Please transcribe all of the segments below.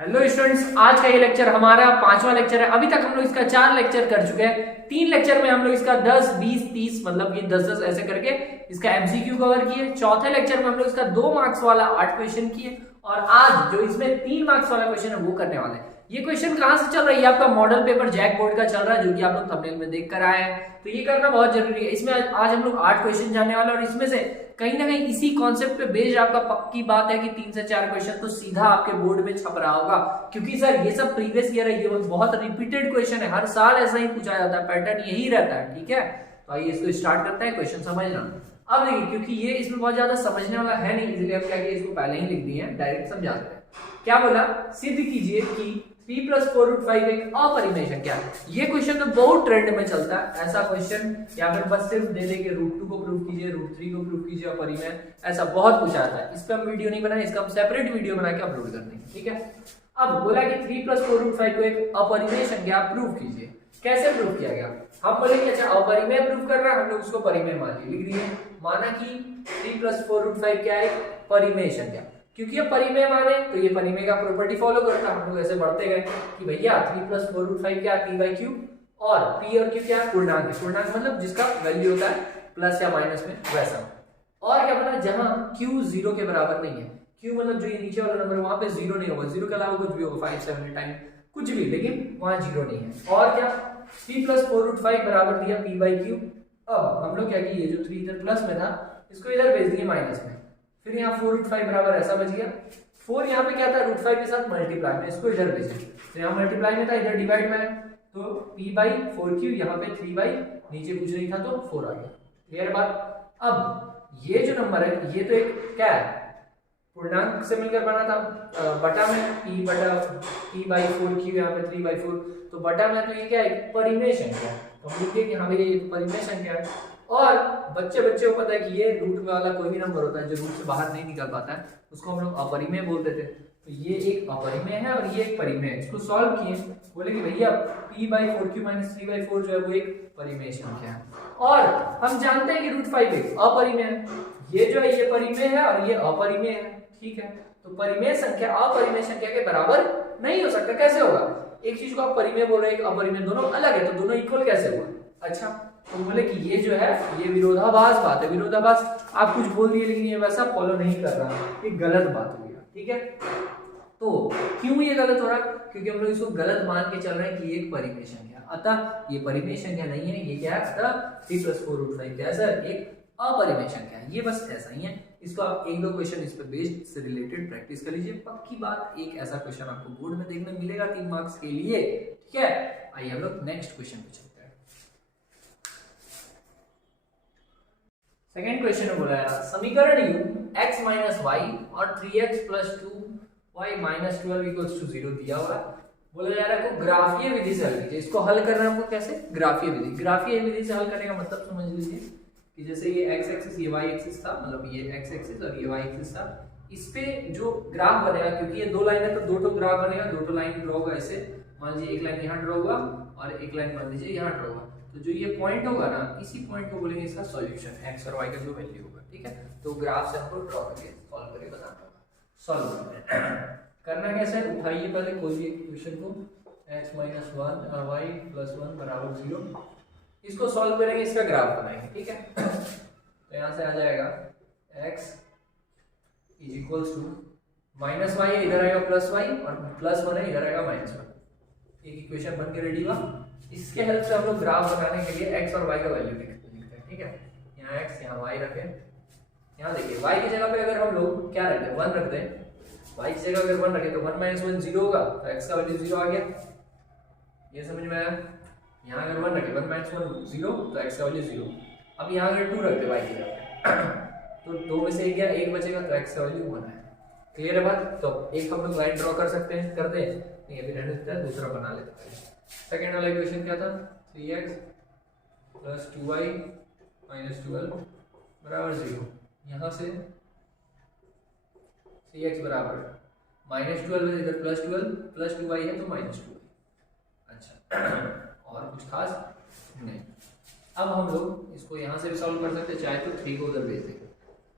Hello students, आज का ये लेक्चर हमारा 5वां लेक्चर है। अभी तक हम लोग इसका 4 लेक्चर कर चुके हैं। 3 लेक्चर में हम लोग इसका 10, 20, 30 मतलब कि 10-10 ऐसे करके इसका एमसीक्यू कवर किए। चौथे लेक्चर में हम लोग इसका 2 मार्क्स वाला 8 क्वेश्चन किए और आज जो इसमें 3 मार्क्स वाला क्वेश्चन है वो करने वाले हैं। ये क्वेश्चन कहाँ से चल रहा है? ये आपका मॉडल पेपर जैक बोर्ड का चल रहा है, जो कि आप लोग थंबनेल में देख कर आए हैं। तो ये करना बहुत जरूरी है। इसमें आज हम लोग 8 क्वेश्चन जानने वाले और इसमें से कहीं ना कहीं इसी कॉन्सेप्ट पे बेस्ड आपका पक्की बात है कि 3 से 4 क्वेश्चन तो सीधा आपके बोर्ड में छप रहा होगा, क्योंकि सर ये सब प्रीवियस ईयर है, ये बहुत रिपीटेड क्वेश्चन है, हर साल ऐसा ही पूछा जाता है, पैटर्न यही रहता है। ठीक है, तो आइए इसको स्टार्ट करते हैं। क्वेश्चन समझना। अब देखिए, क्योंकि ये इसमें बहुत ज्यादा समझने वाला है नहीं, इसलिए हम क्या किए, इसको पहले ही लिख दिए हैं, डायरेक्ट समझाते हैं। क्या बोला? सिद्ध कीजिए कि 3 + 4√5 एक अपरिमेय संख्या है। ये क्वेश्चन तो बहुत ट्रेंड में चलता है, ऐसा क्वेश्चन, या फिर बस सिर्फ दे देके √2 को प्रूव कीजिए, √3 को प्रूव कीजिए अपरिमेय, ऐसा बहुत पूछा जाता है। इस पे हम वीडियो नहीं बनाए, इसका हम सेपरेट वीडियो बना के अपलोड कर देंगे। ठीक है, अब बोला कि 3 + 4√5 को एक अपरिमेय संख्या प्रूव कीजिए। कैसे प्रूव किया गया? हम बोलेंगे अच्छा अपरिमेय प्रूव कर रहा है, हम लोग उसको परिमेय मान लिया, लिख दिए। माना कि 3 + 4√5 क्या है? परिमेय संख्या। क्योंकि ये परिमेय माने तो ये परिमेय का प्रॉपर्टी फॉलो करता है। हम लोग ऐसे बढ़ते गए कि भैया 3 + 4√5 क्या? p/q, और p और q क्या है? पूर्णांक है। पूर्णांक मतलब जिसका वैल्यू होता है प्लस या माइनस में, वैसा। और क्या बना? जहां q 0 के बराबर नहीं है, q मतलब जो ये नीचे वाला नंबर वहां पे 0 नहीं होगा, 0 के अलावा कुछ भी होगा, 5, 7, 8, 9 कुछ भी, लेकिन वहां 0 नहीं है। और क्या? 3 + 4√5 बराबर दिया p/q। अब हम लोग क्या किए, ये जो 3 इधर प्लस में था इसको इधर भेज दिए माइनस में, फिर यहाँ 4√5 बराबर ऐसा बच गया। 4 यहाँ पे क्या था? √5 के साथ मल्टीप्लाई में, इसको इधर भेजे, तो यहाँ मल्टीप्लाई में था, इधर डिवाइड में है, तो p/4q, यहाँ पे 3 नीचे कुछ नहीं था तो 4 आ गया। क्लियर बात? अब ये जो नंबर है ये तो एक क्या है? पूर्णांक से मिलकर बना था, बटा में p/4q, यहाँ पे 3/4, तो बटा में, तो ये क्या है? परिमेय संख्या। तो हम लिखिए कि हाँ भैया ये परिमेय संख्या है। और बच्चे को पता है कि ये रूट में वाला कोई भी नंबर होता है जो रूट से बाहर नहीं निकल पाता है, उसको हम लोग अपरिमेय बोलते थे। तो ये एक अपरिमेय है और ये एक परिमेय है। इसको सॉल्व किए, बोले कि भैया p/4q - 3/4 जो है वो एक परिमेय संख्या है। और हम जानते हैं कि √5 एक अपरिमेय है। ये जो है ये परिमेय है और ये अपरिमेय है। ठीक है, तो परिमेय संख्या अपरिमेय संख्या के बराबर नहीं हो सकता। कैसे होगा? एक चीज को आप परिमेय बोल रहे हैं, एक अपरिमेय, दोनों अलग है, तो दोनों इक्वल कैसे हुआ? अच्छा, तो बोले कि ये जो है ये विरोधाभास बात है। विरोधाभास आप कुछ बोल दिए लेकिन ये वैसा फॉलो नहीं कर रहा, ये गलत बात हो गया। ठीक है, तो क्यों ये गलत हो रहा? क्योंकि हम लोग इसको गलत मान के चल रहे हैं कि ये एक परिमेय संख्या, अतः ये परिमेय संख्या नहीं है। ये क्या है? अतः 3 + 4√5 क्या है सर? एक अपरिमेय संख्या है। ये बस ऐसा ही है। इसको आप 1-2 क्वेश्चन इस पे बेस्ड से रिलेटेड प्रैक्टिस कर लीजिए। पक्की बात, एक ऐसा क्वेश्चन आपको बोर्ड में देखने मिलेगा 3 मार्क्स के लिए। ठीक है, आइए हम लोग नेक्स्ट क्वेश्चन पे चलते हैं। सेकेंड क्वेश्चन में बोला है समीकरण u x - y और 3x + 2y - 12 = 0 दिया हुआ है। बोला जा रहा है को ग्राफीय विधि से हल कीजिए। इसको हल करना है हमको कैसे? ग्राफीय विधि। ग्राफीय विधि से हल करने का मतलब समझ लीजिए कि जैसे ये x एक्सिस, ये y एक्सिस था, मतलब ये x एक्सिस और ये y एक्सिस था, इस पे जो ग्राफ बनेगा, क्योंकि ये 2 लाइन है तो 2 तो ग्राफ बनेगा, 2 तो लाइन ड्रॉ होगा। ऐसे मान लीजिए एक लाइन यहाँ ड्रॉ होगा और एक लाइन मान लीजिए यहाँ ड्रॉ होगा, तो जो ये पॉइंट होगा ना, इसी पॉइंट को बोलेंगे इसका सॉल्यूशन, x और y का जो वैल्यू होगा। ठीक है, तो ग्राफ से हमको ड्रॉ करके सॉल्व करके बताना होगा। सॉल्व करना कैसे? उठाइए पहले कोई भी इक्वेशन को, x - 1 y + 1 = 0, इसको सॉल्व करेंगे, इसका ग्राफ बनाएंगे। ठीक है, तो यहाँ से आ जाएगा x = -y है, इधर आएगा +y, और +1 है, इधर आएगा -1। एक इक्वेशन बन के रेडी हुआ। इसके हेल्प से हम लोग ग्राफ बनाने के लिए x और y का वैल्यू लिखते हैं। ठीक है, यहाँ x यहाँ y रखें। यहाँ देखिए y की जगह पे अगर हम लोग क्या रखते हैं? 1 रखते हैं। y की जगह अगर 1 रखें तो 1 - 1 0 होगा, तो x का वैल्यू 0 आ गया। ये समझ में आया? यहाँ अगर 1 रखे, 1 - 1 0, तो x का वैल्यू 0। अब यहाँ अगर 2 रखते y की जगह तो 2 में से 1 गया, 1 बचेगा, तो x का वैल्यू 1 है। क्लियर है बात? तो एक हम लोग लाइन ड्रॉ कर सकते हैं, कर दे नहीं अभी रहने देते हैं, दूसरा बना लेते हैं। सेकेंड वाला इक्वेशन क्या था? 3x + 2y - 12 = 0। यहाँ से 3x बराबर -12 है, इधर +12 + 2y है तो -2। अच्छा, और कुछ खास नहीं। अब हम लोग इसको यहाँ से भी सॉल्व कर सकते हैं, चाहे तो 3 को उधर भेज देंगे,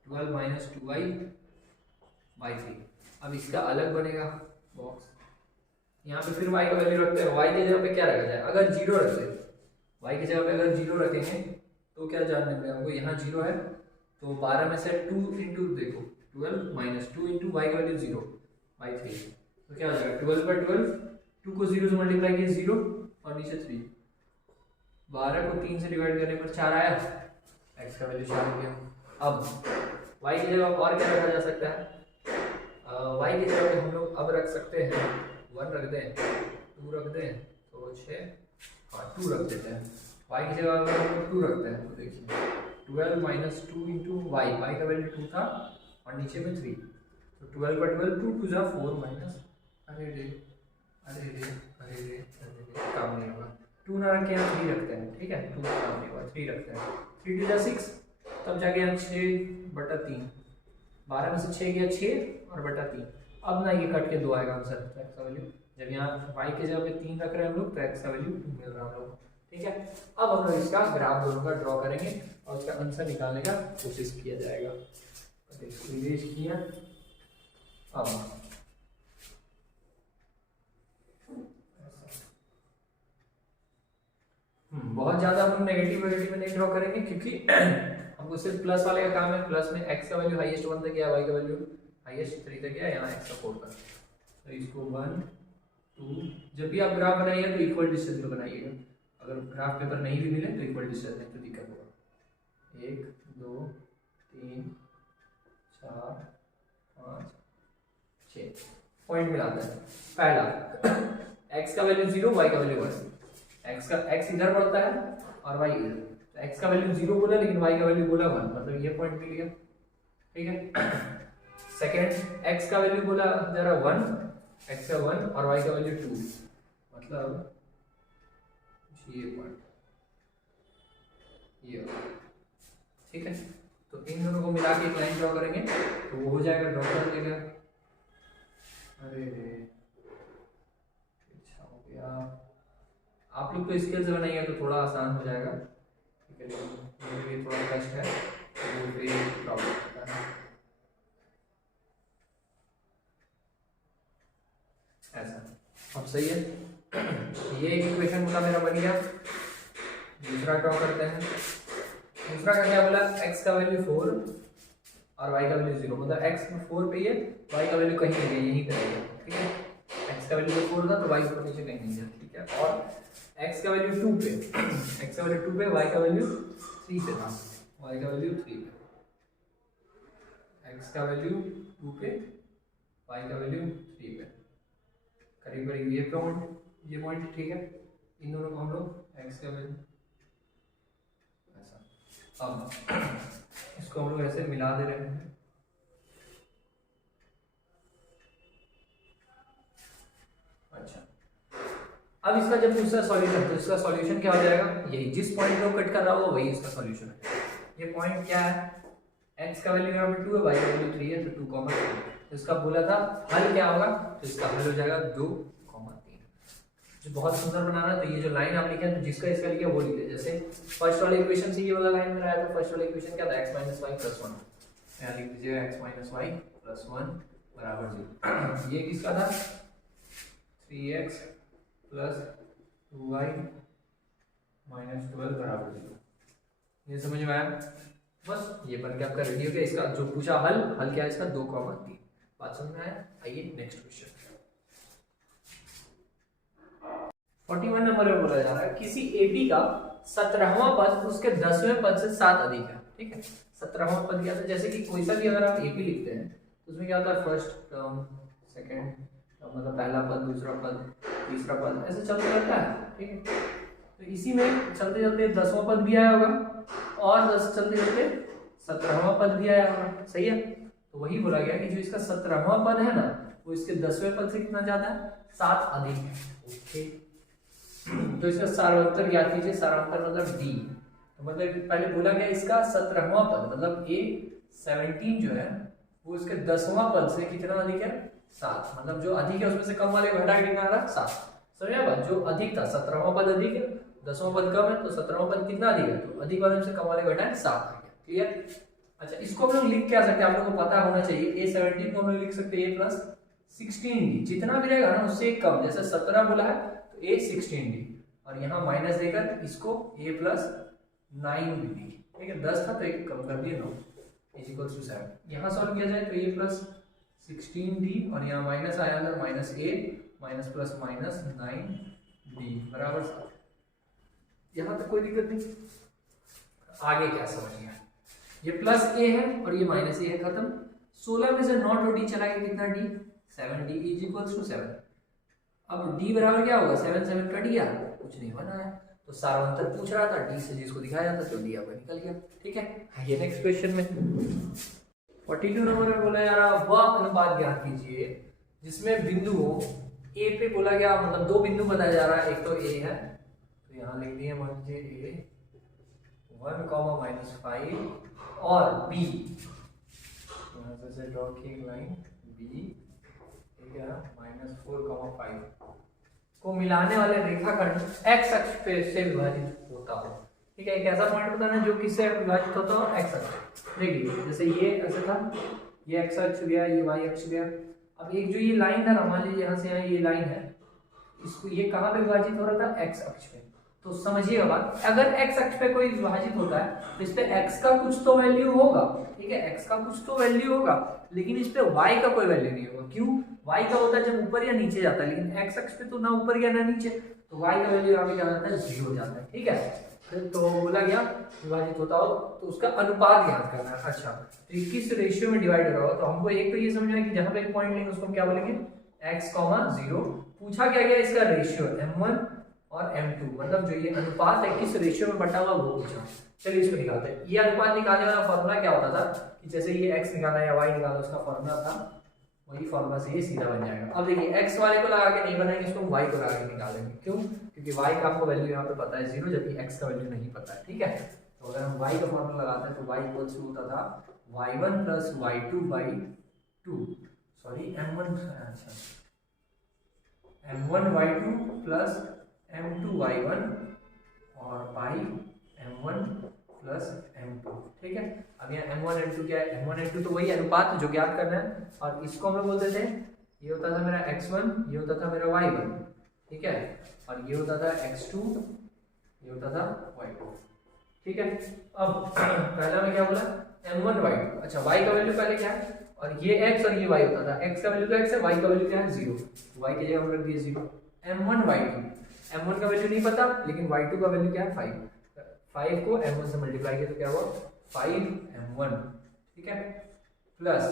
12 - 2y/3। अब इसका अलग बनेगा बॉक्स, यहाँ पे फिर y का वैल्यू रखते हैं, y की जगह पे क्या रखा जाए, अगर 0 रखते हैं, y की जगह पे अगर 0 रखेंगे तो क्या जानने में हमको, यहाँ 0 है तो 12 में से 2 इंटू देखो 12 माइनस 2 इंटू y का वैल्यू 0 बाई 3, तो क्या हो जाएगा 12 पर 12, 2 को 0 से मल्टीप्लाई किया 0 और नीचे 3, 12 को 3 से डिवाइड करने पर 4 आया, x का वैल्यू 4 हो गया। अब y की जगह और क्या रखा जा सकता है, y की जगह पे हम लोग अब रख सकते हैं 1 रख दें, 2 रख दें तो 6, हाँ 2 रख देते हैं, y की जगह अगर हम लोग 2 रखते हैं तो देखिए 12 माइनस 2 इंटू वाई, वाई का वैल्यू 2 था और नीचे में 3, तो 12 पर 12 2 2 जा 4 माइनस, अरे रे अरे रे अरे रे अरे रे, काम नहीं होगा, 2 ना रख के यहाँ 3 रखते हैं, ठीक है 2 काम नहीं होगा, 3 रखते हैं, 3 2 जा 6, तब जाके हम 6/3, 12 में से 6 गया 6 और बटा 3, अब ना ये कट के 2 आएगा आंसर, तो x का वैल्यू, जब यहाँ y की जगह पे 3 रख रहे हैं हम लोग तो x का वैल्यू 2 मिल रहा है हम लोग, ठीक है। अब हम लोग इसका ग्राफ दोनों का ड्रॉ करेंगे और उसका आंसर निकालने का कोशिश किया जाएगा, इरेज किया, अब बहुत ज्यादा हम नेगेटिव में नहीं ड्रॉ करेंगे क्योंकि हमको सिर्फ प्लस वाले का काम है, प्लस में x का वैल्यू हाईएस्ट 1 तक गया, y का वैल्यू हाईएस्ट 3 तक गया, यहाँ x का 4 तक, तो इसको 1 2, जब भी आप ग्राफ बनाइए तो इक्वल डिस्टेंस में बनाइएगा, अगर ग्राफ पेपर नहीं भी मिले तो इक्वल डिस्टेंस में तो दिक्कत होगा, 1 2 3 4 5 6 पॉइंट मिलाते हैं, पहला x का वैल्यू 0, y का वैल्यू 1, x इधर बढ़ता है और y इधर, तो x का वैल्यू 0 बोला लेकिन y का वैल्यू बोला 1, मतलब ये पॉइंट मिल गया, ठीक है। सेकंड x का वैल्यू बोला जरा 1, x का 1 और y का वैल्यू 2, मतलब ये पॉइंट ये, ठीक है, तो इन दोनों को मिला के एक लाइन ड्रॉ करेंगे तो वो हो जाएगा, ड्रॉ कर देगा, अरे रे अच्छा हो गया, आप लोग तो स्केल से बनाइए तो थोड़ा आसान हो जाएगा, ठीक है, लेकिन ये थोड़ा कष्ट है वो भी प्रॉब्लम होता है, ऐसा अब सही है। ये एक इक्वेशन का मेरा बन गया, दूसरा ड्रॉ करते हैं, दूसरा का क्या बोला, x का वैल्यू 4 और y का वैल्यू 0, मतलब x 4 पे है, y का वैल्यू कहीं नहीं है, यहीं पे रहेगा, ठीक है, x का वैल्यू 4 था तो y ऊपर नीचे कहीं नहीं है, ठीक है, और x का वैल्यू 2 पे, x का वैल्यू 2 पे, y का वैल्यू 3 पे था, y का वैल्यू 3 पे, x का वैल्यू 2 पे, y का वैल्यू 3 पे, करीब करीब ये पॉइंट, ठीक है, इन दोनों को हम लोग x का वैल्यू ऐसा, अब इसको हम लोग ऐसे मिला दे रहे हैं, अच्छा, अब इसका जब दूसरा सॉल्यूशन, तो इसका सॉल्यूशन क्या हो जाएगा, यही जिस पॉइंट को कट कर रहा होगा वही इसका सॉल्यूशन है, ये पॉइंट क्या है, x का वैल्यू यहाँ पे 2 है, y का वैल्यू 3 है, तो 2, 3, तो इसका बोला था हल क्या होगा, तो इसका हल हो जाएगा 2, 3, जो बहुत सुंदर बनाना, तो ये जो लाइन आप लिखे तो जिसका इसका लिखा वो लिखे, जैसे फर्स्ट वाले इक्वेशन से ये वाला लाइन में आया, तो फर्स्ट वाला इक्वेशन क्या था, x - y + 1, यहाँ लिख दीजिएगा x - y + 1 बराबर 0, ये किसका था 3x + 2y - 12 बराबर 0, ये समझ में आया, बस ये बन के आपका रेडी हो गया, इसका जो पूछा हल क्या है इसका 2, 3, बात समझ में आया। आइए नेक्स्ट क्वेश्चन, 41 नंबर में बोला जा रहा है किसी 80 का 17वां पद उसके 10वें पद से 7 अधिक है, ठीक है, 17वां पद क्या था, जैसे कि कोई सा भी अगर आप एपी लिखते हैं तो उसमें क्या होता है, फर्स्ट टर्म, सेकंड टर्म, मतलब पहला पद, दूसरा पद, तीसरा पद, ऐसे चलते रहता है, ठीक है, तो इसी में चलते चलते 10वां पद भी आया होगा और 10 चलते चलते 17वां पद भी आया होगा, सही है, तो वही बोला गया कि जो इसका 17वां पद है ना वो इसके 10वें पद से कितना ज्यादा है, 7 अधिक है, ओके, तो इसका सारांतर ज्ञात कीजिए, सारांतर मतलब डी, तो मतलब पहले बोला गया इसका 17वां पद मतलब ए 17 जो है वो इसके 10वां पद से कितना अधिक है, 7, मतलब जो अधिक है उसमें से कम वाले घटा के कितना आ रहा है, 7, समझा बात, जो अधिक था 17वां पद अधिक है, 10वां पद कम है, तो 17वां पद कितना अधिक है, तो अधिक वाले से कम वाले घटाएं 7 आ गया, क्लियर। अच्छा, इसको हम लोग लिख क्या सकते हैं, आप लोगों को पता होना चाहिए, A17 को हम लोग लिख सकते हैं A + 16d, जितना भी रहेगा ना उससे एक कम, जैसे 17 बोला है तो a 16d, और यहाँ माइनस देकर इसको a प्लस 9d, ठीक है, 10 था तो एक कम कर दिए 9 इज इक्वल टू 7। यहाँ सॉल्व किया जाए तो a प्लस 16d और यहाँ माइनस आया अंदर minus a minus plus minus 9d बराबर 7। यहाँ तक कोई दिक्कत नहीं। आगे क्या समझिए, ये प्लस a है और ये माइनस a है, खत्म। 16 में से नॉट और d चला गया, कितना d 7d is equal to 7। अब d बराबर क्या होगा, 7 7 कट गया, कुछ नहीं बना है, तो सारांतर पूछ रहा था d से जिसको दिखाया जाता तो d आपका निकल गया, ठीक है। ये नेक्स्ट क्वेश्चन में 42 नंबर में बोला जा रहा वह अनुपात ज्ञात कीजिए जिसमें बिंदु हो a पे बोला गया, मतलब दो बिंदु बताया जा रहा है, एक तो a है तो यहाँ लिख दिए मान लीजिए a 1, -5 और b, यहाँ से ड्रॉ की एक लाइन b, ठीक है, -4, 5 को मिलाने वाले रेखाखंड x अक्ष पे से विभाजित होता हो, ठीक है। एक ऐसा पॉइंट बताना जो किससे विभाजित होता हो, x अक्ष। देखिए जैसे ये ऐसा था, ये x अक्ष गया, ये y अक्ष गया। अब एक जो ये लाइन था ना, मान लीजिए यहाँ से यहाँ ये लाइन है, इसको ये कहाँ पे विभाजित हो रहा था, x अक्ष पे। तो समझिएगा बात, अगर x अक्ष पे कोई विभाजित होता है तो इस पे x का कुछ तो वैल्यू होगा, ठीक है, x का कुछ तो वैल्यू होगा, लेकिन इस पे y का कोई वैल्यू नहीं होगा। क्यों, y का होता है जब ऊपर या नीचे जाता है, लेकिन x अक्ष पे तो ना ऊपर या ना नीचे, तो y का वैल्यू यहाँ पे क्या जाता है, 0 हो जाता है, ठीक है। तो बोला गया विभाजित होता हो तो उसका अनुपात ज्ञात करना है। अच्छा, तो ये किस रेशियो में डिवाइड हो रहा हो, तो हमको एक तो ये समझना है कि जहां पे एक पॉइंट लेंगे उसको हम क्या बोलेंगे, x, 0। पूछा क्या गया, इसका रेशियो m1 और m2, मतलब जो ये अनुपात है किस रेशियो में बटा हुआ वो पूछा। चलिए इसको निकालते हैं। ये अनुपात निकालने वाला फॉर्मूला क्या होता था कि जैसे ये x निकाला या y निकाला, उसका फॉर्मूला था वही फॉर्मूला से ये सीधा बन जाएगा। अब देखिए x वाले को लगा के नहीं बनाएंगे, इसको y को लगा के निकालेंगे। क्यों, क्योंकि y का आपको वैल्यू यहाँ पे पता है 0, जबकि x का वैल्यू नहीं पता है, ठीक है। तो अगर हम y का फॉर्मूला लगाते हैं तो y इक्वल्स टू होता था y1 plus y2 by 2, sorry m1, अच्छा m1 y2 plus m2 y1 और बाई m1 प्लस m2, ठीक है। अब यहाँ m1 m2 क्या है, m1 m2 तो वही अनुपात जो ज्ञात करना है, और इसको हम बोलते थे, ये होता था मेरा x1, ये होता था मेरा y1, ठीक है, और ये होता था x2, ये होता था y2, ठीक है। अब पहला में क्या बोला, m1 y2, अच्छा y का वैल्यू पहले क्या है, और ये x और ये y होता था, x का वैल्यू तो x है, y का वैल्यू क्या है 0, y की जगह हम रख दिए 0। m1 y2, m1 का वैल्यू नहीं पता, लेकिन y2 का वैल्यू क्या है 5, 5 को m1 से मल्टीप्लाई किया तो क्या हुआ 5m1, ठीक है, प्लस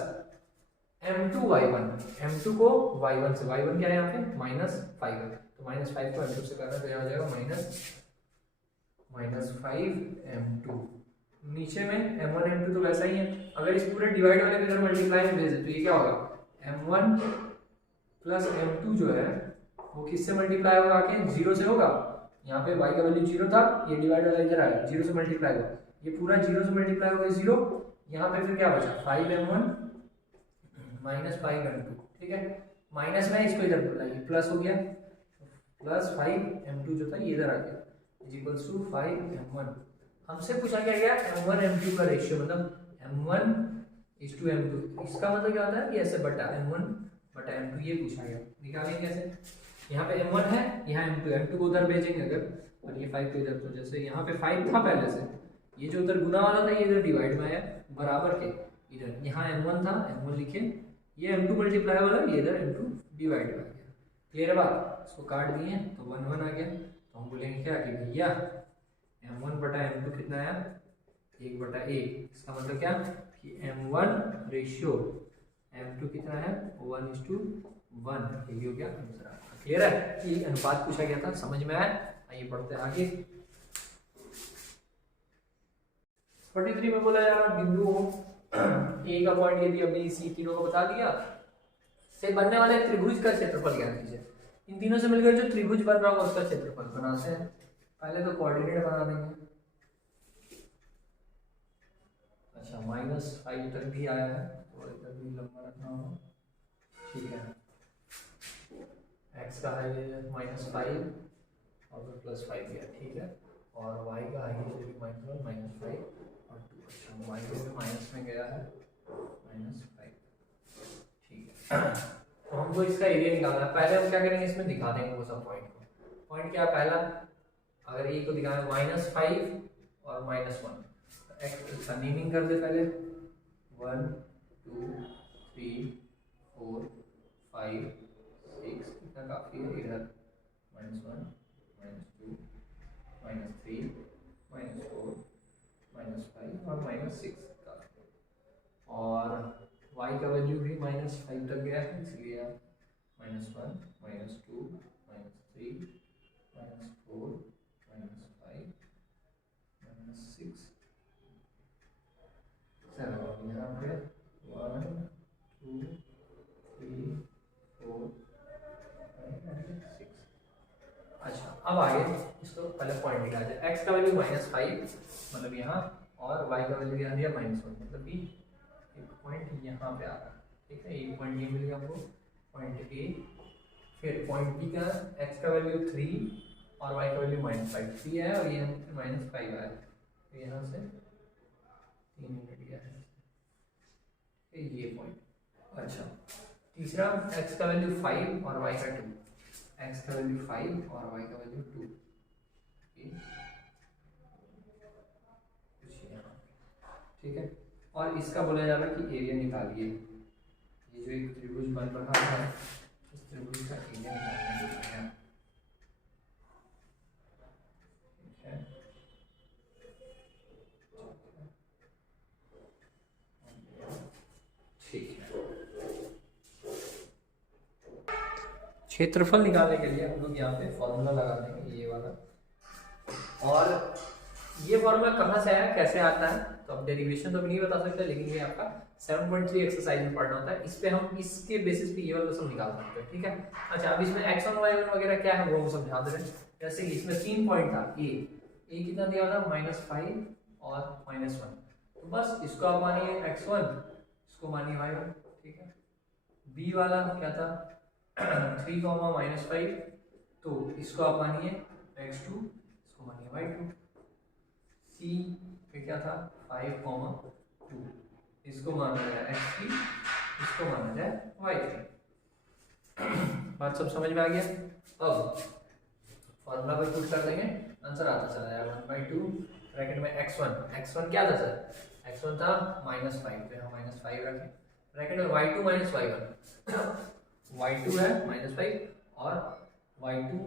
m2 y1, m2 को y1 से, y1 क्या है यहाँ पे -5 है, तो -5 को m2 से करना तो यहाँ हो जाएगा -5m2। नीचे में m1 m2 तो वैसा ही है, अगर इस पूरे डिवाइड वाले इधर मल्टीप्लाई में भेज दे तो ये क्या होगा m1 प्लस m2 जो है वो किससे मल्टीप्लाई होगा, आके 0 से होगा। यहाँ पे y का वैल्यू 0 था, ये डिवाइड वाला इधर आया, 0 से मल्टीप्लाई होगा, ये पूरा 0 से मल्टीप्लाई होगा 0, यहाँ पे फिर क्या बचा 5m1 माइनस 5m2, ठीक है, माइनस में इसको इधर बुलाइए, प्लस हो गया, प्लस 5m2 जो था ये इधर आ गया, इज इक्वल्स टू 5m1। हमसे पूछा क्या गया m1 m2 का रेशियो, मतलब m1:m2, इसका मतलब क्या होता है कि ऐसे बटा m1/m2, ये पूछा गया। निकालेंगे कैसे, यहाँ पे m1 है, यहाँ m2 को उधर भेजेंगे अगर, और ये 5 को इधर, तो जैसे यहाँ पे 5 था पहले से, ये जो उधर गुना वाला था ये इधर डिवाइड में आया बराबर के इधर, यहाँ m1 था, m1 लिखे, ये m2 मल्टीप्लाई वाला, ये इधर m2 डिवाइड में आ गया। क्लियर है बात, इसको काट दिए तो 1 1 आ गया, तो हम बोलेंगे क्या कि भैया m1/m2 कितना आया 1/1, इसका मतलब क्या कि m1 रेशियो m2 कितना है 1:1, ये हो गया आंसर। क्लियर है, ये अनुपात पूछा गया था, समझ में आया। आइए पढ़ते हैं आगे। 43 में बोला जा रहा बिंदु ए का पॉइंट यदि बी सी तीनों को बता दिया, से बनने वाले त्रिभुज का क्षेत्रफल ज्ञात कीजिए। इन तीनों से मिलकर जो त्रिभुज बन रहा होगा उसका क्षेत्रफल बनाते हैं। पहले तो कोऑर्डिनेट बना देंगे। अच्छा -5 तक भी आया है, तो इधर भी लंबा रखना होगा, ठीक है। x का है ये -5 और फिर +5 गया, ठीक है, और y का है ये -1 -5 और 2। अच्छा y के भी माइनस में गया है -5, ठीक है। तो हमको इसका एरिया निकालना है। पहले हम क्या करेंगे, इसमें दिखा देंगे वो सब पॉइंट को। पॉइंट क्या पहला, अगर ए को दिखाना -5 और -1, एक्स का नेमिंग कर दे पहले 1 2 3 4 5 6, इतना काफी है। इधर -1 -2 -3 -4 -5 और -6 काफी है। और y का वैल्यू भी -5 तक गया है, इसलिए आप -1 -2 -3 -4 -5 -6 7 यहाँ पे 1 2 3 4 5 6। अच्छा, अब आगे इसको पहले पॉइंट निकाल जाए। x का वैल्यू -5 मतलब यहाँ, और y का वैल्यू यहाँ दिया -1, मतलब कि एक पॉइंट यहाँ पे आ रहा है। ठीक है, एक पॉइंट ये मिल गया हमको, पॉइंट ए। फिर पॉइंट बी का x का वैल्यू 3 और y का वैल्यू -5, 3 है और ये -5 आया, तो यहाँ से 3 यूनिट गया है ये पॉइंट। अच्छा, तीसरा x का वैल्यू 5 और y का 2, x का वैल्यू 5 और y का वैल्यू 2, ठीक है। और इसका बोला जा रहा है कि एरिया निकालिए। ये जो एक त्रिभुज बन रहा है, इस त्रिभुज का एरिया निकालना है, ठीक है। ठीक है, क्षेत्रफल निकालने के लिए हम लोग यहाँ पे फॉर्मूला लगा देंगे, ये वाला। और ये फॉर्मूला कहाँ से आया, कैसे आता है, तो अब डेरिवेशन तो नहीं बता सकते, लेकिन ये आपका 7.3 एक्सरसाइज में पढ़ना होता है। इस पे हम इसके बेसिस पे ये वाला सब निकाल सकते हैं, ठीक है। अच्छा, अब इसमें x1 y1 वगैरह क्या है वो समझा दे रहे हैं। जैसे कि इसमें 3 पॉइंट था, ए कितना दिया था -5 और -1, तो बस इसको आप मानिए x1, इसको मानिए y1, ठीक है। बी वाला क्या था 3, -5, तो इसको आप मानिए x2, इसको मानिए y2। सी पे क्या था 5, 2, इसको माना जाए x3, इसको माना जाए y3। बात सब समझ में आ गया। अब फॉर्मूला पर पुट कर देंगे, आंसर आता चला जाएगा 1/2 ब्रैकेट में x1 क्या था सर, x1 था -5, तो यहाँ -5 रखें, ब्रैकेट में y2 -y1 y2 है -5 और y2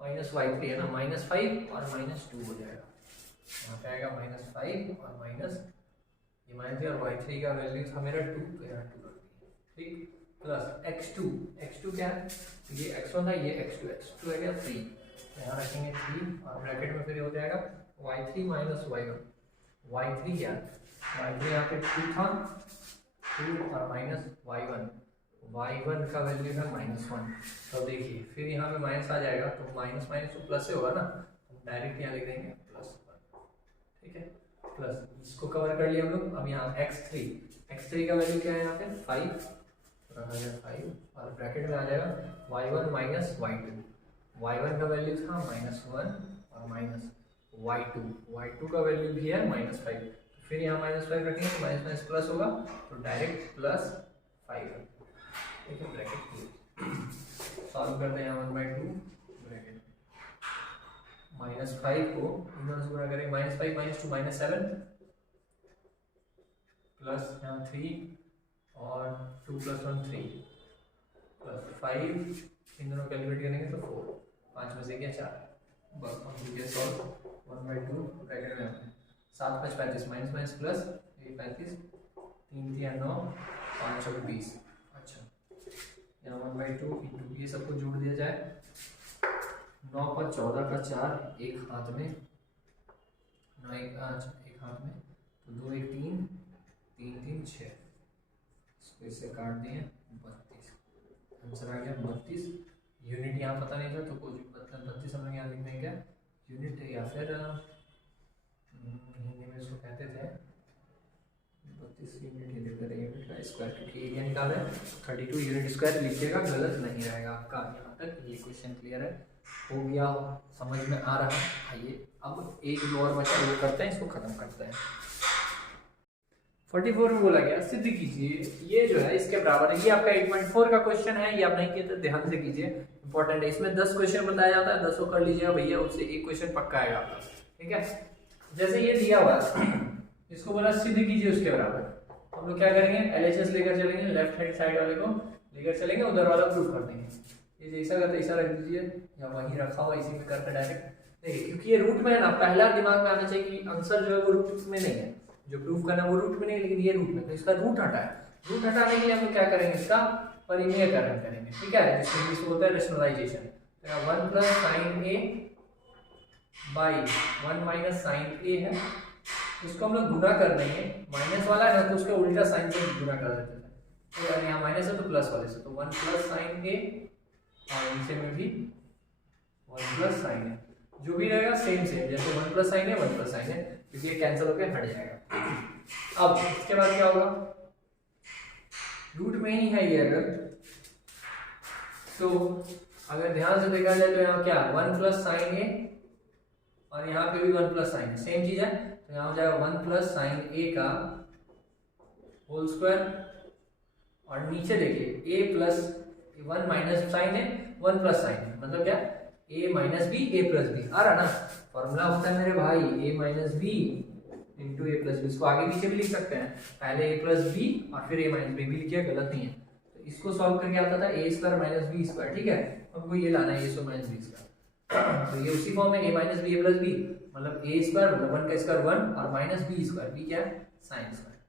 -y3 है ना, -5 और -2 हो जाएगा। यहाँ पे आएगा -5 और माइनस ये माइनस और y3 का वैल्यू था मेरा 2, तो यहाँ 2 रख दिया, ठीक। प्लस x2 क्या है, ये x1 था, ये x2 है क्या 3, तो यहाँ रखेंगे 3 और ब्रैकेट में फिर हो जाएगा y3 -y1। y3 क्या, y3 यहाँ पे 2 था, 2 और -y1 का वैल्यू है -1। तो देखिए फिर यहाँ पे माइनस आ जाएगा, तो माइनस तो प्लस से होगा ना, तो डायरेक्ट यहाँ लिख देंगे +1, ठीक है। प्लस इसको कवर कर लिया हम लोग। अब यहाँ x3 का वैल्यू क्या है, यहाँ पे 5 रखा गया 5 और ब्रैकेट में आ जाएगा y1 -y2। y1 का वैल्यू था -1 और y2 का वैल्यू भी है -5, फिर यहाँ -5 रखेंगे तो माइनस प्लस होगा, तो डायरेक्ट +5, ठीक है। ब्रैकेट सॉल्व करते हैं, 1/2 ब्रैकेट -5 को इधर से गुणा करेंगे, -5 -2 -7 प्लस यहाँ 3 और 2 + 1 3 प्लस 5, इन दोनों कैलकुलेट करेंगे तो 4, 5 में से क्या 4, बस हम लीजिए सॉल्व 1/2 ब्रैकेट में 7 + 5 35 माइनस प्लस 35 3 3 9 5 और 20। अच्छा, यहाँ 1/2 इंटू ये सबको जोड़ दिया जाए, 9 पर 14 का 4 एक हाथ में, 9 एक हाथ में, तो 2 1 3 3 3 6, इसको इससे काट दिए 32, आंसर आ गया 32। यूनिट यहाँ पता नहीं था तो कुछ 32 हम लोग यहाँ लिख देंगे यूनिट, या फिर हिंदी में इसको कहते थे 32 यूनिट, ये लिख देते यूनिट का स्क्वायर, क्योंकि एरिया निकाल है 32 यूनिट स्क्वायर लिखिएगा, गलत नहीं रहेगा आपका। यहाँ तक ये क्वेश्चन क्लियर है, हो गया, समझ में आ रहा है। आइए अब एक दो और बचा वो करते हैं, इसको खत्म करते हैं। 44 में बोला गया सिद्ध कीजिए ये जो है इसके बराबर है। ये आपका 8.4 का क्वेश्चन है, ये आप नहीं किए तो ध्यान से कीजिए, इंपॉर्टेंट है। इसमें 10 क्वेश्चन बताया जाता है, 10 कर लीजिएगा भैया, उससे एक क्वेश्चन पक्का आएगा आपका, ठीक है। जैसे ये दिया हुआ इसको बोला सिद्ध कीजिए उसके बराबर, हम लोग क्या करेंगे, एलएचएस लेकर चलेंगे, लेफ्ट हैंड साइड वाले को लेकर चलेंगे, उधर वाला प्रूफ कर देंगे। ये जैसा का तैसा रख दीजिए या वहीं रखा हुआ इसी में करके डायरेक्ट देखिए, क्योंकि ये रूट में है ना, पहला दिमाग में आना चाहिए कि आंसर जो है वो रूट में नहीं है, जो प्रूफ करना है वो रूट में नहीं, लेकिन ये रूट में, तो इसका रूट हटा है। रूट हटाने के लिए हम लोग क्या करेंगे, इसका परिमेयकरण करेंगे, ठीक है, जिसको बोलते हैं रेशनलाइजेशन। तो 1 plus sine A by 1 minus sine A है, इसको हम लोग गुना कर देंगे, माइनस वाला है ना तो उसका उल्टा साइन से गुना कर देते हैं, तो यहाँ माइनस है तो प्लस वाले से, तो 1 प्लस साइन ए और नीचे में भी 1 प्लस साइन है, जो भी रहेगा सेम सेम, जैसे 1 प्लस साइन है 1 प्लस साइन है, क्योंकि ये कैंसिल होकर हट जाएगा। अब इसके बाद क्या होगा, रूट में ही है ये, अगर तो अगर ध्यान से देखा जाए तो यहाँ क्या 1 प्लस साइन ए और यहाँ पे भी 1 प्लस साइन है, सेम चीज है, तो यहाँ हो जाएगा 1 प्लस साइन ए का होल स्क्वायर, और नीचे देखिए a प्लस 1 माइनस साइन है 1 प्लस साइन है, मतलब क्या a minus B a plus B, आ रहा ना, फॉर्मूला होता है मेरे भाई a minus B into A plus B. इसको आगे पीछे भी लिख सकते हैं, पहले a प्लस बी और फिर a माइनस बी भी लिखिए, गलत नहीं है। तो इसको सॉल्व करके आता था a square minus B square, ठीक है, हमको ये लाना है a square minus B square, तो ये उसी फॉर्म में a minus B a plus B, मतलब a स्क्वायर मतलब 1 का स्क्वायर 1 और माइनस बी स्क्वायर, बी क्या है साइन स्क्वायर,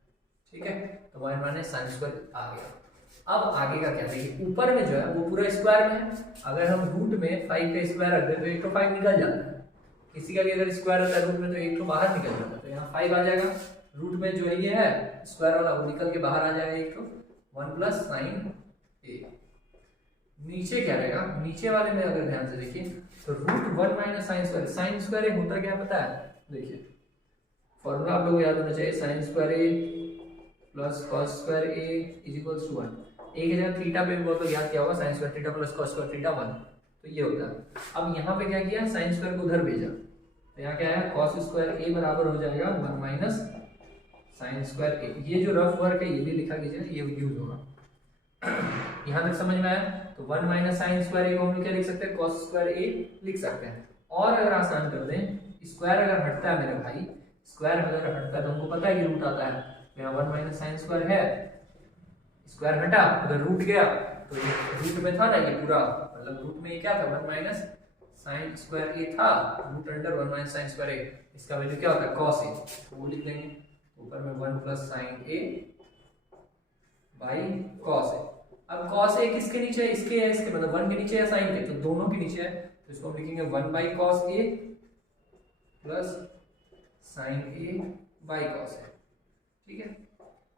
ठीक है, तो 1 माइनस साइन स्क्वायर आ गया। अब आगे का क्या, देखिए ऊपर में जो है वो पूरा स्क्वायर में है, अगर हम रूट में 5 का स्क्वायर रख दें तो एक तो 5 निकल जाता है, किसी का भी अगर स्क्वायर होता है रूट में तो एक तो बाहर निकल जाता है, तो यहाँ 5 आ जाएगा, रूट में जो ये है स्क्वायर वाला वो निकल के बाहर आ जाएगा, एक तो 1 प्लस साइन ए। नीचे क्या रहेगा, नीचे वाले में अगर ध्यान से देखिए तो root 1 minus sine square, sine square होता क्या पता है, देखिए फॉर्मूला आप लोगों को याद होना चाहिए, sine square A plus cos square A is equals to 1, एक जगह थीटा पे बहुत लोग याद किया होगा, sine square theta plus cos square theta 1, तो ये होता है। अब यहाँ पे क्या किया, साइन स्क्वायर को उधर भेजा, तो यहाँ क्या है कॉस स्क्वायर ए बराबर हो जाएगा 1 माइनस साइन स्क्वायर ए। ये जो रफ वर्क है ये भी लिखा कीजिए, ये यूज होगा, यहाँ तक समझ में आया। तो 1 माइनस साइन स्क्वायर ए को हम लोग क्या लिख सकते हैं, कॉस स्क्वायर ए लिख सकते हैं। और अगर आसान कर दें, स्क्वायर अगर हटता है मेरे भाई, स्क्वायर अगर हटता है तो हमको पता है कि रूट आता है, यहाँ 1 माइनस साइन स्क्वायर है, स्क्वायर हटा अगर रूट गया तो ये रूट में था ना, ये पूरा मतलब रूट में ये क्या था 1 माइनस साइन स्क्वायर ए था, root under 1 minus sine square A, इसका वैल्यू क्या होता है कॉस ए, तो वो लिख देंगे ऊपर में 1 plus sine A by cos A. अब कॉस ए किसके नीचे है, इसके है, इसके मतलब 1 के नीचे है साइन के, तो दोनों के नीचे है, तो इसको हम लिखेंगे 1 by cos A plus sine A by cos A, ठीक है।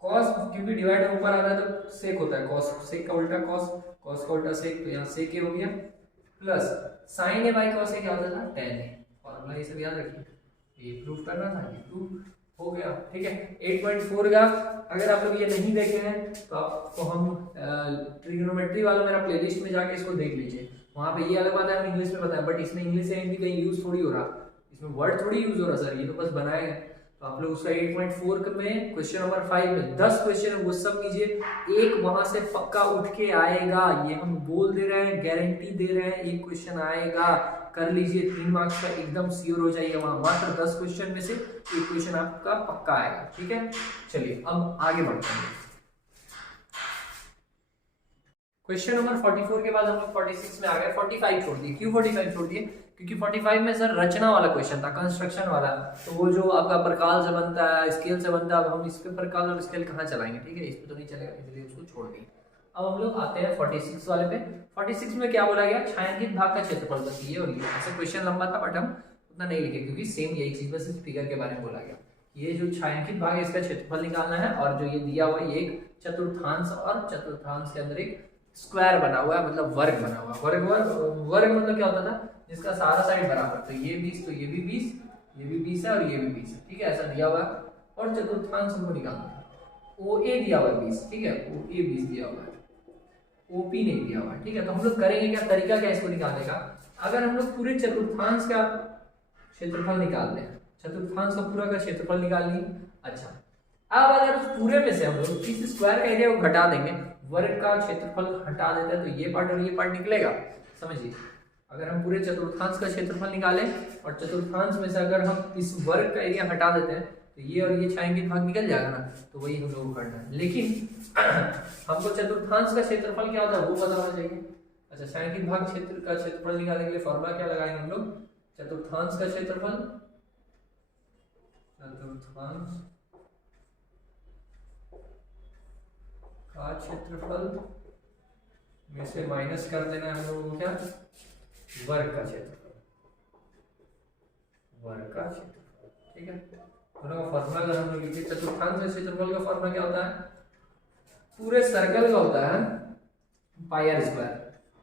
कॉस क्योंकि डिवाइड ऊपर आता है तो सेक होता है, कॉस सेक का उल्टा कॉस, कॉस का उल्टा सेक, तो यहाँ सेक ए हो गया plus sine A by cos A क्या होता था tan ए, फॉर्मूला ये सब याद रखिए, ये प्रूफ करना था, ये प्रूफ हो गया, ठीक है। 8.4 का अगर आप लोग ये नहीं देखे हैं तो आपको हम ट्रिग्नोमेट्री वाला मेरा प्लेलिस्ट में जाके इसको देख लीजिए, वहां पे ये अलग बात है हम इंग्लिश में बताएं, बट इसमें इंग्लिश से हिंदी कहीं यूज थोड़ी हो रहा, इसमें वर्ड थोड़ी यूज हो रहा सर, ये तो बस बनाए हैं। तो आप लोग उसका 8.4 में क्वेश्चन नंबर 5 में 10 क्वेश्चन है वो सब कीजिए, एक वहां से पक्का उठ के आएगा, ये हम बोल दे रहे हैं, गारंटी दे रहे हैं, एक क्वेश्चन आएगा, कर लीजिए 3 मार्क्स का एकदम श्योर हो जाइए, वहां मात्र 10 क्वेश्चन में से एक क्वेश्चन आपका पक्का आएगा, ठीक है। चलिए अब आगे बढ़ते हैं, क्वेश्चन नंबर 44 के बाद हम लोग 46 में आ गए, 45 छोड़ दिए, क्यों 45 छोड़ दिए, क्योंकि 45 में सर रचना वाला क्वेश्चन था, कंस्ट्रक्शन वाला, तो वो जो आपका प्रकाल से बनता है, स्केल से बनता है, अब हम इस पे प्रकाल और स्केल कहाँ चलाएंगे, ठीक है, इस पे तो नहीं चलेगा, इसलिए उसको छोड़ दिए। अब हम लोग आते हैं 46 वाले पे। 46 में क्या बोला गया, छायांकित भाग का क्षेत्रफल बताइए, और ये ऐसे क्वेश्चन लंबा था बट हम उतना नहीं लिखे क्योंकि सेम यही चीज बस इस फिगर के बारे में बोला गया, ये जो छायांकित भाग है इसका क्षेत्रफल निकालना है, और जो ये दिया हुआ ये एक चतुर्थांश और चतुर्थांश के अंदर एक स्क्वायर बना हुआ है, मतलब वर्ग बना हुआ है, वर्ग मतलब क्या होता था जिसका सारा साइड बराबर, तो ये 20 तो ये भी 20, ये भी 20 है और ये भी 20 है, ठीक है, ऐसा दिया हुआ है। और चतुर्थांश हमको निकालना है, OA दिया हुआ है 20, ठीक है, OA 20 दिया हुआ है, OP नहीं दिया हुआ है, ठीक है। तो हम लोग करेंगे क्या, तरीका क्या इसको निकालने का, अगर हम लोग पूरे चतुर्थांश का क्षेत्रफल निकालते हैं, चतुर्थांश का पूरा का क्षेत्रफल निकाल लिए, अच्छा अब अगर उस पूरे में से हम लोग इस स्क्वायर का एरिया को घटा देंगे, वर्ग का क्षेत्रफल हटा देते हैं, तो ये पार्ट और ये पार्ट निकलेगा। समझिए, अगर हम पूरे चतुर्थांश का क्षेत्रफल निकालें और चतुर्थांश में से अगर हम इस वर्ग का एरिया हटा देते हैं तो ये और ये छायांकित भाग निकल जाएगा ना, तो वही हम लोग को करना है। लेकिन हमको चतुर्थांश का क्षेत्रफल क्या होता है वो पता होना चाहिए। अच्छा, छायांकित भाग क्षेत्र का क्षेत्रफल निकालने के लिए फॉर्मूला क्या लगाएंगे हम लोग? चतुर्थांश का क्षेत्रफल, चतुर्थांश का क्षेत्रफल में से माइनस कर देना है हम लोगों को क्या? वर्ग का क्षेत्रफल, वर्ग का क्षेत्रफल। ठीक है, दोनों का फॉर्मूला अगर हम लोग लिखे, चतुर्थांश के क्षेत्रफल का फॉर्मूला क्या होता है? पूरे सर्कल का होता है पाई आर स्क्वायर।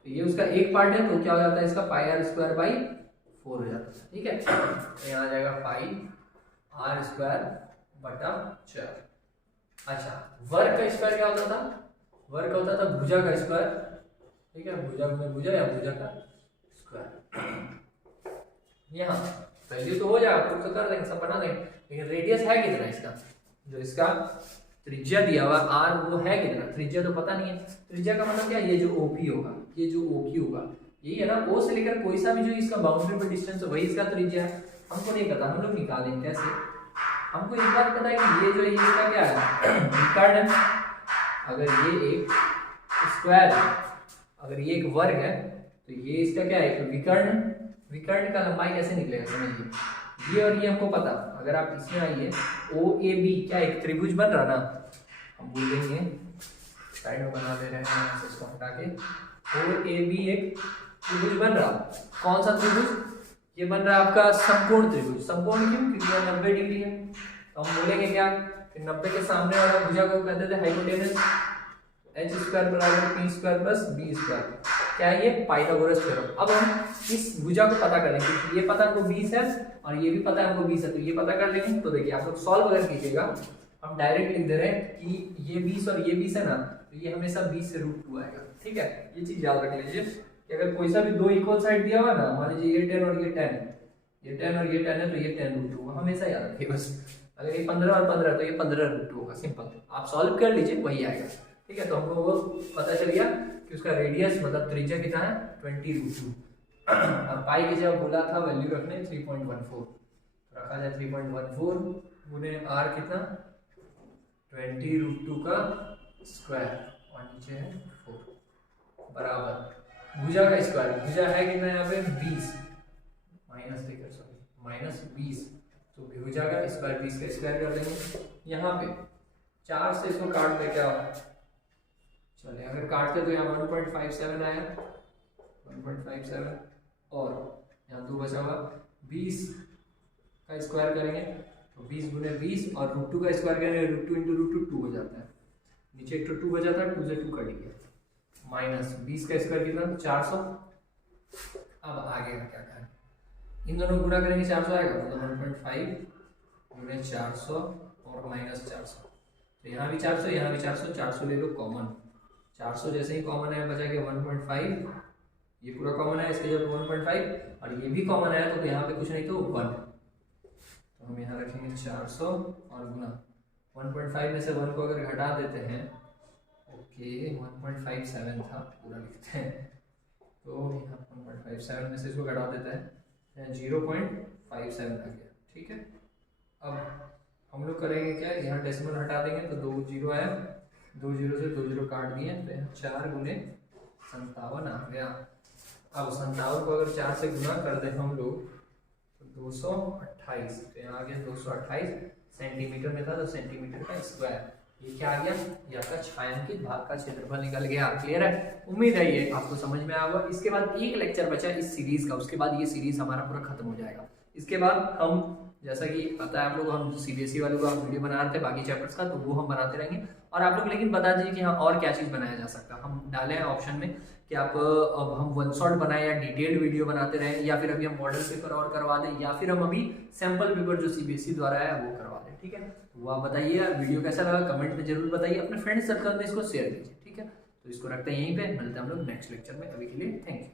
तो ये उसका एक पार्ट है तो क्या हो जाता है इसका? पाई आर स्क्वायर बाई 4 हो जाता है। ठीक है, तो यहाँ आ जाएगा पाई आर स्क्वायर बटा 4। अच्छा, वर्ग का स्क्वायर क्या होता था? वर्ग का होता था भुजा का स्क्वायर। ठीक है, भुजा में भुजा या भुजा का स्क्वायर। यहाँ वैल्यू तो हो जाएगा, प्रूफ तो कर देंगे, सब बना देंगे, लेकिन रेडियस है कितना इसका? जो इसका त्रिज्या दिया हुआ आर वो है कितना? त्रिज्या तो पता नहीं है। त्रिज्या का मतलब क्या? ये जो ओपी होगा, ये जो ओक्यू होगा, यही है ना। ओ से लेकर कोई सा भी जो इसका बाउंड्री पर डिस्टेंस है वही इसका त्रिज्या है। हमको नहीं पता, हम लोग निकालेंगे कैसे? हमको एक बात पता है कि ये जो है इसका क्या है? विकर्ण है। अगर ये एक स्क्वायर है, अगर ये एक वर्ग है, तो ये इसका क्या है? एक विकर्ण। विकर्ण का लंबाई कैसे निकलेगा? समझिए, ये और ये हमको पता। अगर आप इसमें आइए, ओ ए बी क्या एक त्रिभुज बन रहा ना, हम बोल देंगे साइड में बना दे रहे हैं इसको हटा के, ओ ए बी एक त्रिभुज बन रहा। कौन सा त्रिभुज? ये बन रहा है आपका समकोण त्रिभुज। समकोण क्यों? क्योंकि यह 90 डिग्री है। तो हम बोलेंगे क्या कि 90 के सामने वाला भुजा को कहते थे हाइपोटेनस। एच स्क्वायर बराबर P square plus B square, क्या है ये? Pythagoras theorem. अब हम इस भुजा को पता करेंगे, क्योंकि ये पता हमको 20 है और ये भी पता हमको 20 है, तो ये पता कर लेंगे। तो देखिए, आप लोग सॉल्व अगर कीजिएगा, हम डायरेक्ट लिख दे रहे हैं कि ये 20 और ये 20 है ना, तो ये हमेशा 20 से √2 आएगा। ठीक है, ये चीज याद रख लीजिए कि अगर कोई सा भी दो इक्वल साइड दिया हुआ ना, मान लीजिए ये 10 और ये 10 है, ये 10 और ये 10 है, तो ये 10√2 हमेशा याद रखिए बस। अगर ये 15 और 15 तो ये 15√2 होगा। सिंपल, आप सॉल्व कर लीजिए, वही आएगा। ठीक है, तो हमको वो पता चल गया कि उसका रेडियस मतलब त्रिज्या कितना है? 20√2। अब पाई की जगह बोला था वैल्यू रखने 3.14, रखा जाए 3.14 गुने आर कितना? 20√2 का स्क्वायर और नीचे है 4 बराबर भुजा का स्क्वायर। भुजा है कितना यहाँ पे? 20 माइनस देकर, सॉरी माइनस 20, तो भुजा का स्क्वायर 20 का स्क्वायर कर देंगे। यहाँ पे 4 से इसको काट दे, क्या चले? अगर काटते तो यहाँ 1.57 आया, 1.57, और यहाँ 2 बचा हुआ। 20 का स्क्वायर करेंगे तो 20 गुने 20 और √2 का स्क्वायर करेंगे, √2 × √2 2 हो जाता है। नीचे एक तो 2 बचा था, 2 से 2 कट गया, माइनस 20 का स्क्वायर कितना? 400। अब आगे का क्या करें? इन दोनों गुना करेंगे 400 आएगा, मतलब 1.5 गुने 400 और माइनस 400। तो यहाँ भी 400, यहाँ भी 400, 400 ले लो कॉमन। 400 जैसे ही कॉमन है बचा के 1.5, ये पूरा कॉमन है, इसके जब 1.5 और ये भी कॉमन है तो यहाँ पे कुछ नहीं तो 1, तो हम यहाँ रखेंगे 400 और गुना 1.5 में से 1 को अगर घटा देते हैं, ओके 1.57 था पूरा लिखते हैं, तो यहाँ 1.57 में से इसको घटा देते हैं 0.57 आ गया। ठीक है, अब हम लोग करेंगे क्या? यहाँ डेसिमल हटा देंगे तो 2 0 आया, 2 0 से 2 0 काट दिए, तो यहाँ 4 गुने 57 आ गया। अब 57 को अगर 4 से गुना कर दें हम लोग तो 228, तो यहाँ आ गया 228 सेंटीमीटर में था, तो सेंटीमीटर का स्क्वायर। ये क्या आ गया? ये आपका छायांकित भाग का क्षेत्रफल निकल गया। क्लियर है? उम्मीद है ये आपको समझ में आया। इसके बाद एक लेक्चर बचा इस सीरीज का, उसके बाद ये सीरीज हमारा पूरा खत्म हो जाएगा। इसके बाद हम, जैसा कि पता है आप लोग, हम सीबीएसई वालों का वीडियो बना रहे थे बाकी चैप्टर्स का, तो वो हम बनाते रहेंगे। और आप लोग लेकिन बता दीजिए कि हाँ और क्या चीज़ बनाया जा सकता है। हम डाले हैं ऑप्शन में कि आप अब हम 1 शॉट बनाए या डिटेल्ड वीडियो बनाते रहें, या फिर अभी हम मॉडल पेपर और करवा दें, या फिर हम अभी सैम्पल पेपर जो सीबीएसई द्वारा है वो करवा दें। ठीक है, तो वो आप बताइए, वीडियो कैसा लगा कमेंट में जरूर बताइए, अपने फ्रेंड सर्कल में इसको शेयर कीजिए। ठीक है, तो इसको रखते हैं यहीं पे, मिलते हैं हम लोग नेक्स्ट लेक्चर में। अभी के लिए थैंक यू।